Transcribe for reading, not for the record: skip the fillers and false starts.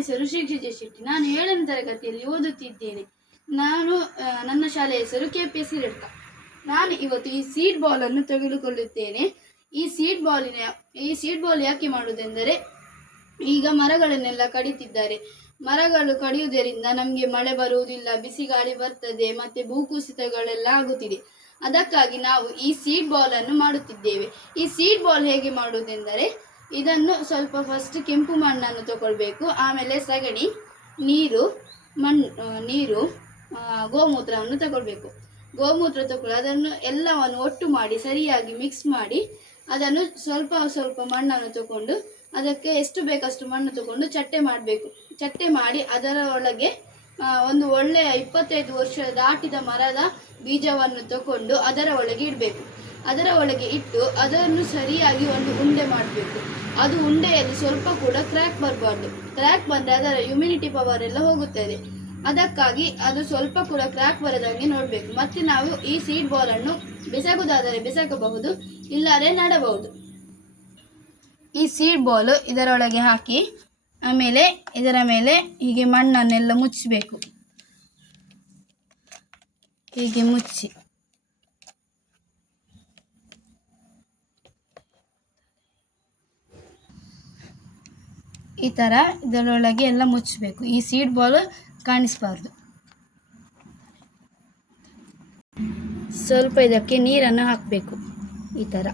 ಹೆಸರು ಶ್ರೀಕ್ಷಿತ ಶೆಟ್ಟಿ. ನಾನು 7ನೇ ತರಗತಿಯಲ್ಲಿ ಓದುತ್ತಿದ್ದೇನೆ. ನನ್ನ ಶಾಲೆಯ ಹೆಸರು KPS ರೆಡ್ಕ. ನಾನು ಇವತ್ತು ಈ ಸೀಡ್ ಬಾಲ್ ಅನ್ನು ತೆಗೆದುಕೊಳ್ಳುತ್ತೇನೆ. ಈ ಸೀಡ್ ಬಾಲ್ ಯಾಕೆ ಮಾಡುವುದೆಂದರೆ, ಈಗ ಮರಗಳನ್ನೆಲ್ಲ ಕಡಿತಿದ್ದಾರೆ. ಮರಗಳು ಕಡಿಯುವುದರಿಂದ ನಮಗೆ ಮಳೆ ಬರುವುದಿಲ್ಲ, ಬಿಸಿ ಗಾಳಿ ಬರ್ತದೆ, ಮತ್ತೆ ಭೂಕುಸಿತಗಳೆಲ್ಲ ಆಗುತ್ತಿದೆ. ಅದಕ್ಕಾಗಿ ನಾವು ಈ ಸೀಡ್ ಬಾಲ್ ಅನ್ನು ಮಾಡುತ್ತಿದ್ದೇವೆ. ಈ ಸೀಡ್ ಬಾಲ್ ಹೇಗೆ ಮಾಡುವುದೆಂದರೆ, ಇದನ್ನು ಸ್ವಲ್ಪ ಫಸ್ಟ್ ಕೆಂಪು ಮಣ್ಣನ್ನು ತಗೊಳ್ಬೇಕು. ಆಮೇಲೆ ಸಗಣಿ, ನೀರು, ಗೋಮೂತ್ರವನ್ನು ತಗೊಳ್ಬೇಕು. ಗೋಮೂತ್ರ ತಗೊಳ್ಳಿ ಅದನ್ನು ಎಲ್ಲವನ್ನು ಒಟ್ಟು ಮಾಡಿ ಸರಿಯಾಗಿ ಮಿಕ್ಸ್ ಮಾಡಿ, ಅದನ್ನು ಸ್ವಲ್ಪ ಸ್ವಲ್ಪ ಮಣ್ಣನ್ನು ತಗೊಂಡು ಅದಕ್ಕೆ ಎಷ್ಟು ಬೇಕಷ್ಟು ಮಣ್ಣು ತಗೊಂಡು ಚಟ್ಟೆ ಮಾಡಬೇಕು. ಚಟ್ಟೆ ಮಾಡಿ ಅದರ ಒಳಗೆ ಒಂದು ಒಳ್ಳೆಯ 25 ವರ್ಷ ದಾಟಿದ ಮರದ ಬೀಜವನ್ನು ತಗೊಂಡು ಅದರ ಒಳಗೆ ಇಡಬೇಕು. ಅದರ ಒಳಗೆ ಇಟ್ಟು ಅದನ್ನು ಸರಿಯಾಗಿ ಒಂದು ಉಂಡೆ ಮಾಡಬೇಕು. ಅದು ಉಂಡೆಯಲ್ಲಿ ಸ್ವಲ್ಪ ಕೂಡ ಕ್ರ್ಯಾಕ್ ಬರಬಾರ್ದು. ಕ್ರ್ಯಾಕ್ ಬಂದರೆ ಅದರ ಇಮ್ಯುನಿಟಿ ಪವರ್ ಎಲ್ಲ ಹೋಗುತ್ತದೆ. ಅದಕ್ಕಾಗಿ ಅದು ಸ್ವಲ್ಪ ಕೂಡ ಕ್ರ್ಯಾಕ್ ಬರದಂಗೆ ನೋಡಬೇಕು. ಮತ್ತು ನಾವು ಈ ಸೀಡ್ ಬಾಲ್ ಅನ್ನು ಬೆಸಗುವುದಾದರೆ ಬೆಸಕಬಹುದು, ಇಲ್ಲರೆ ನೆಡಬಹುದು. ಈ ಸೀಡ್ ಬಾಲ್ ಇದರೊಳಗೆ ಹಾಕಿ ಆಮೇಲೆ ಇದರ ಮೇಲೆ ಹೀಗೆ ಮಣ್ಣನ್ನೆಲ್ಲ ಮುಚ್ಚಬೇಕು. ಹೀಗೆ ಮುಚ್ಚಿ ಈ ಥರ ಇದರೊಳಗೆ ಎಲ್ಲ ಮುಚ್ಚಬೇಕು. ಈ ಸೀಡ್ ಬಾಲ್ ಕಾಣಿಸಬಾರ್ದು. ಸ್ವಲ್ಪ ಇದಕ್ಕೆ ನೀರನ್ನು ಹಾಕಬೇಕು ಈ ಥರ.